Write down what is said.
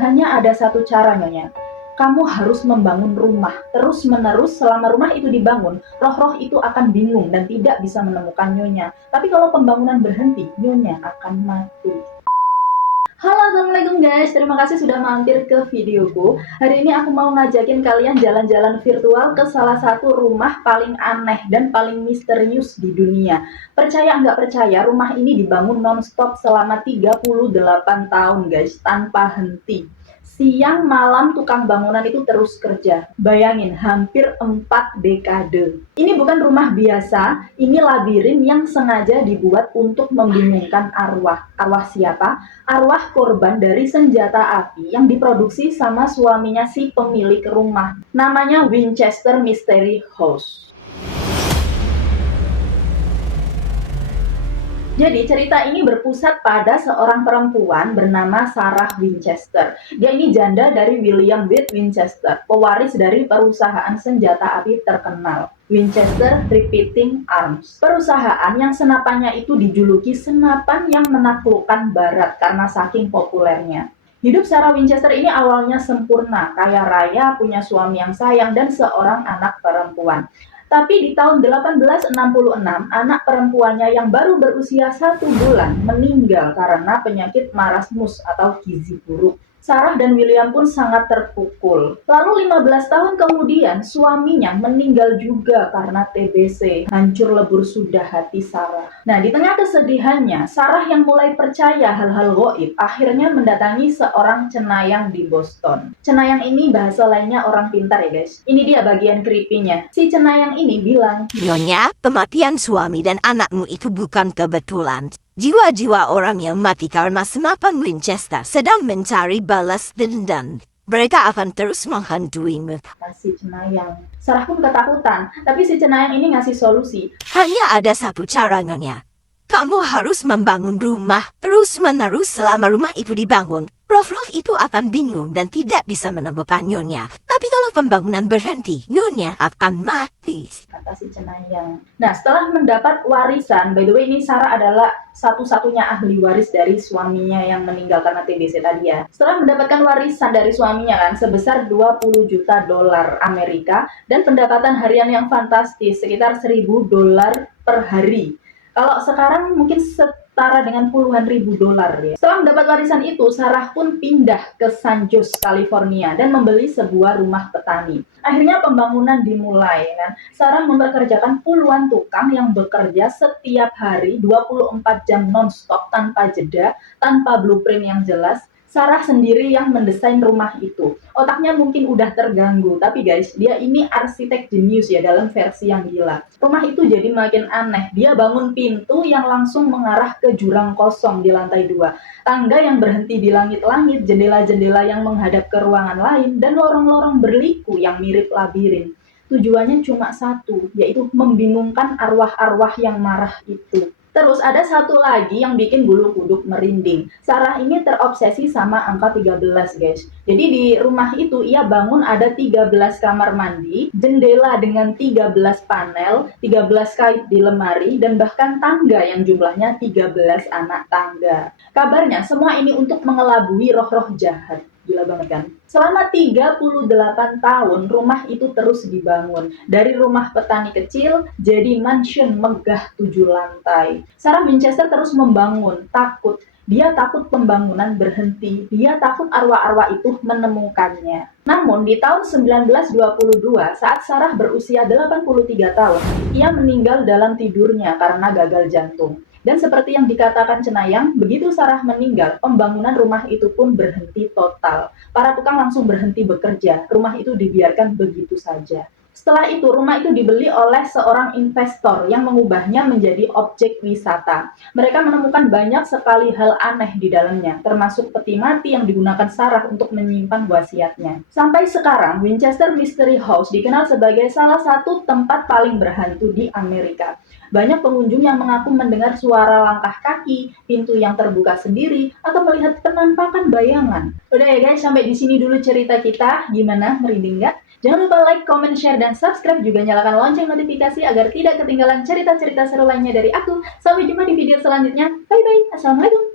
Hanya ada satu cara, Nyonya. Kamu harus membangun rumah terus-menerus. Selama rumah itu dibangun, roh-roh itu akan bingung dan tidak bisa menemukan Nyonya. Tapi kalau pembangunan berhenti, Nyonya akan mati. Halo, assalamualaikum guys, terima kasih sudah mampir ke videoku. Hari ini aku mau ngajakin kalian jalan-jalan virtual ke salah satu rumah paling aneh dan paling misterius di dunia. Percaya nggak percaya, rumah ini dibangun non-stop selama 38 tahun guys, tanpa henti. Siang malam tukang bangunan itu terus kerja. Bayangin, hampir 4 dekade. Ini bukan rumah biasa, ini labirin yang sengaja dibuat untuk membingungkan arwah. Arwah siapa? Arwah korban dari senjata api yang diproduksi sama suaminya si pemilik rumah. Namanya Winchester Mystery House. Jadi cerita ini berpusat pada seorang perempuan bernama Sarah Winchester. Dia ini janda dari William Bede Winchester, pewaris dari perusahaan senjata api terkenal, Winchester Repeating Arms. Perusahaan yang senapannya itu dijuluki senapan yang menaklukkan barat karena saking populernya. Hidup Sarah Winchester ini awalnya sempurna, kaya raya, punya suami yang sayang, dan seorang anak perempuan. Tapi di tahun 1866, anak perempuannya yang baru berusia 1 bulan meninggal karena penyakit marasmus atau gizi buruk. Sarah dan William pun sangat terpukul. Lalu 15 tahun kemudian, suaminya meninggal juga karena TBC. Hancur lebur sudah hati Sarah. Nah, di tengah kesedihannya, Sarah yang mulai percaya hal-hal gaib akhirnya mendatangi seorang cenayang di Boston. Cenayang ini bahasa lainnya orang pintar ya guys. Ini dia bagian creepy-nya. Si cenayang ini bilang, Nyonya, kematian suami dan anakmu itu bukan kebetulan. Jiwa-jiwa orang yang mati karena senapan Winchester sedang mencari balas dendam. Mereka akan terus menghantuimu. si cenayang. Sarah pun ketakutan, tapi si cenayang ini ngasih solusi. Hanya ada satu cara, Nyonya. Kamu harus membangun rumah terus-menerus. Selama rumah itu dibangun, roh-roh itu akan bingung dan tidak bisa menemukan Nyonya. Tapi kalau pembangunan berhenti, Nyonya akan mati, Kata si cenayang. Nah, setelah mendapat warisan, by the way ini Sarah adalah satu-satunya ahli waris dari suaminya yang meninggal karena TBC tadi ya. Setelah mendapatkan warisan dari suaminya kan sebesar 20 juta dolar Amerika dan pendapatan harian yang fantastis sekitar 1.000 dolar per hari. Kalau sekarang mungkin setara dengan puluhan ribu dolar ya. Setelah mendapat warisan itu, Sarah pun pindah ke San Jose, California dan membeli sebuah rumah petani. Akhirnya pembangunan dimulai kan. Sarah mempekerjakan puluhan tukang yang bekerja setiap hari 24 jam non-stop tanpa jeda, tanpa blueprint yang jelas. Sarah sendiri yang mendesain rumah itu. Otaknya mungkin udah terganggu, tapi guys, dia ini arsitek jenius ya dalam versi yang gila. Rumah itu jadi makin aneh. Dia bangun pintu yang langsung mengarah ke jurang kosong di lantai 2. Tangga yang berhenti di langit-langit, jendela-jendela yang menghadap ke ruangan lain, dan lorong-lorong berliku yang mirip labirin. Tujuannya cuma satu, yaitu membingungkan arwah-arwah yang marah itu. Terus ada satu lagi yang bikin bulu kuduk merinding. Sarah ini terobsesi sama angka 13 guys. Jadi di rumah itu ia bangun ada 13 kamar mandi, jendela dengan 13 panel, 13 kait di lemari, dan bahkan tangga yang jumlahnya 13 anak tangga. Kabarnya semua ini untuk mengelabui roh-roh jahat. Gila banget kan? Selama 38 tahun rumah itu terus dibangun. Dari rumah petani kecil jadi mansion megah 7 lantai. Sarah Winchester terus membangun, takut. Dia takut pembangunan berhenti. Dia takut arwah-arwah itu menemukannya. Namun di tahun 1922 saat Sarah berusia 83 tahun, ia meninggal dalam tidurnya karena gagal jantung. Dan seperti yang dikatakan cenayang, begitu Sarah meninggal, pembangunan rumah itu pun berhenti total. Para tukang langsung berhenti bekerja, rumah itu dibiarkan begitu saja. Setelah itu, rumah itu dibeli oleh seorang investor yang mengubahnya menjadi objek wisata. Mereka menemukan banyak sekali hal aneh di dalamnya, termasuk peti mati yang digunakan Sarah untuk menyimpan wasiatnya. Sampai sekarang, Winchester Mystery House dikenal sebagai salah satu tempat paling berhantu di Amerika. Banyak pengunjung yang mengaku mendengar suara langkah kaki, pintu yang terbuka sendiri, atau melihat penampakan bayangan. Udah ya guys, sampai di sini dulu cerita kita. Gimana? Merinding nggak? Jangan lupa like, comment, share, dan subscribe. Juga nyalakan lonceng notifikasi agar tidak ketinggalan cerita-cerita seru lainnya dari aku. Sampai jumpa di video selanjutnya. Bye-bye. Assalamualaikum.